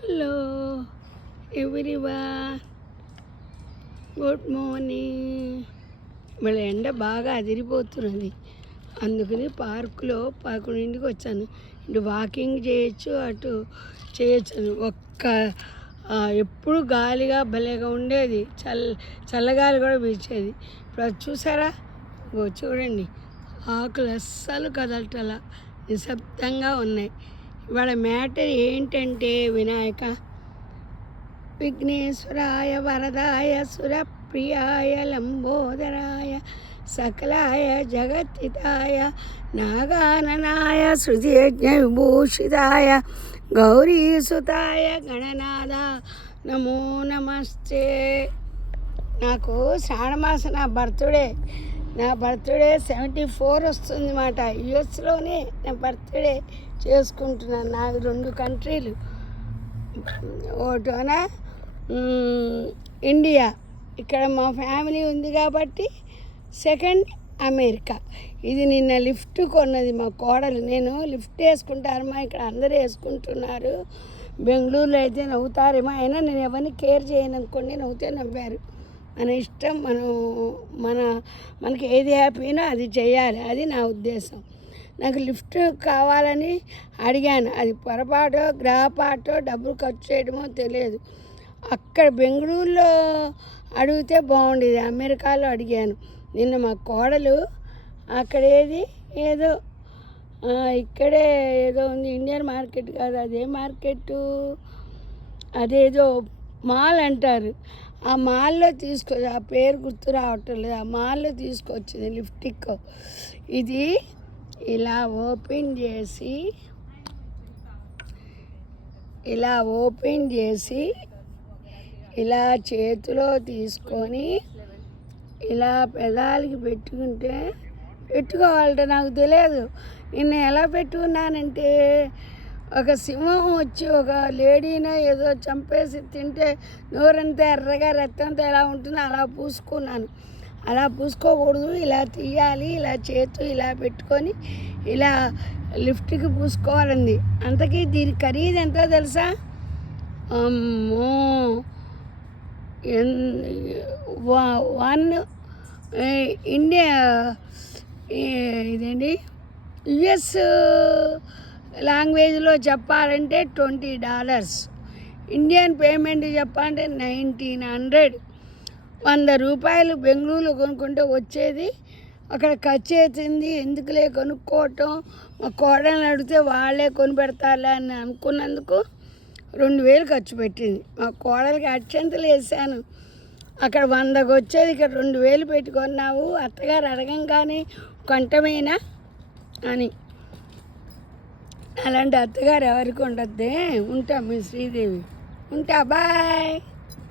Hello everyone, good morning. మళ్ళీ ఎండ బాగా అదిరిపోతున్నది, అందుకని పార్కులో 11ంటికి వచ్చాను. ఇటు వాకింగ్ చేయొచ్చు, అటు చేయొచ్చు. ఎప్పుడు గాలిగా భలేగా ఉండేది, చల్లగాలి కూడా పీల్చేది. ఇప్పుడు అది చూసారా, చూడండి, ఆకులు అస్సలు కదలటలా నిశ్శబ్దంగా ఉన్నాయి. ఇవాళ మ్యాటర్ ఏంటంటే వినాయక విఘ్నేశ్వరాయ వరదాయ సురప్రియాయ లంబోదరాయ సకలాయ జగత్హితాయ నాగాననాయ సృతియజ్ఞ విభూషితాయ గౌరీసుతాయ గణనాథ నమో నమస్తే. నాకు శ్రావణమాసం నా బర్త్డే 74 వస్తుంది మాట. యుఎస్లోనే నా బర్త్డే చేసుకుంటున్నాను. నాకు 2 కంట్రీలు, ఒకటోన ఇండియా, ఇక్కడ మా ఫ్యామిలీ ఉంది కాబట్టి, సెకండ్ అమెరికా. ఇది నిన్న లిఫ్ట్ కొన్నది మా కోడలు. నేను లిఫ్ట్ వేసుకుంటారమ్మా, ఇక్కడ అందరూ వేసుకుంటున్నారు. బెంగళూరులో అయితే నవ్వుతారేమో, అయినా నేను ఎవరిని కేర్ చేయను అనుకోండి, నవ్వుతే నవ్వారు. మన ఇష్టం, మనకి ఏది హ్యాపీనో అది చేయాలి, అది నా ఉద్దేశం. నాకు లిఫ్ట్ కావాలని అడిగాను, అది పొరపాటో గ్రహపాటో డబ్బులు ఖర్చు చేయడమో తెలియదు. అక్కడ బెంగళూరులో అడిగితే బాగుండేది, అమెరికాలో అడిగాను. నిన్న మా కోడలు అక్కడేది ఏదో ఇక్కడే ఏదో ఉంది, ఇండియన్ మార్కెట్ కాదు, అదే మార్కెట్టు, అదేదో మాల్ అంటారు. ఆ మాల్లో ఆ పేరు గుర్తు రావటం లేదు. ఆ మాల్లో తీసుకొచ్చింది లిప్స్టిక్. ఇది ఇలా ఓపెన్ చేసి ఇలా చేతిలో తీసుకొని ఇలా పెదాలకి పెట్టుకోవాలంటే నాకు తెలియదు. నిన్న ఎలా పెట్టుకున్నానంటే, ఒక సింహం వచ్చి ఒక లేడీనో ఏదో చంపేసి తింటే నోరంతా ఎర్రగా రక్తంతో ఎలా ఉంటుందో అలా పూసుకున్నాను. అలా పూసుకోకూడదు, ఇలా తీయాలి, ఇలా చేతు ఇలా పెట్టుకొని ఇలా లిఫ్ట్కి పూసుకోవాలండి. అంతకీ దీని ఖరీదు ఎంతో తెలుసా? అమ్మో, ఇండియా ఇదేంటి యుఎస్ లాంగ్వేజ్లో చెప్పాలంటే $20, ఇండియన్ పేమెంట్ చెప్పాలంటే 1900. 100 రూపాయలు బెంగళూరులో కొనుక్కుంటే వచ్చేది అక్కడ ఖర్చు అవుతుంది. ఎందుకులే కొనుక్కోవటం, మా కోడల్ని అడిగితే వాళ్ళే కొని పెడతారులే అని అనుకున్నందుకు 2000 ఖర్చు పెట్టింది. మా కోడలికి అక్షంతలు వేసాను. అక్కడ 100కి వచ్చేది, ఇక్కడ 2000 పెట్టుకున్నావు, అత్తగారు అడగంగానే కొంటమేనా అని. అలాంటి అత్తగారు ఎవరికి ఉండద్దే. ఉంటా, మీ శ్రీదేవి. ఉంటా, బాయ్.